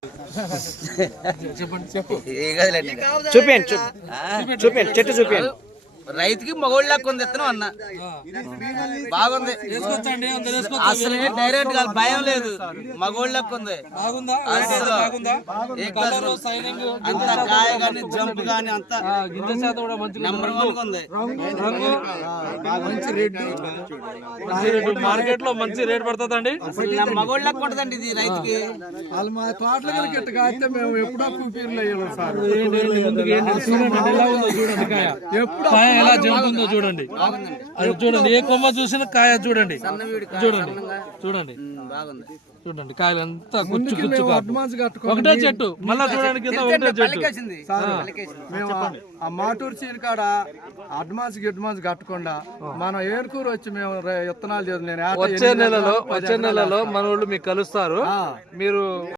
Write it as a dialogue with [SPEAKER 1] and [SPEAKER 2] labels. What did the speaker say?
[SPEAKER 1] చూపించండి చూపించండి చెట్టు చూపించండి.
[SPEAKER 2] రైతుకి మగోళ్ళకు ఉంది ఇత్తనం అన్న బాగుంది అసలు డైరెక్ట్ గా భయం లేదు మగోళ్ళకు ఉంది అంత కాయ గాని జంప్ గాని అంత నెంబర్ 1 ఉంది.
[SPEAKER 3] మార్కెట్ లో మంచి రేట్ పడుతుందండి.
[SPEAKER 2] మగోళ్ళకు ఉంటదండి ఇది రైతుకి.
[SPEAKER 3] ఎలా జంపుందో చూడండి, అది చూడండి. ఏ కొమ్మ చూసిన కాయ చూడండి, చూడండి చూడండి చూడండి కాయలు ఎంత గుచ్చు గుచ్చు. ఒకటే చెట్టు మళ్ళా చూడడానికి ఒకటే చెట్టు.
[SPEAKER 4] ఆ మాటూరు సీన్ కాడ అడ్వాన్స్ కట్టకుండా మనం ఏరుకూరు వచ్చి మేము విత్తనాలు
[SPEAKER 3] వచ్చే నెలలో మన వాళ్ళు మీకు కలుస్తారు. మీరు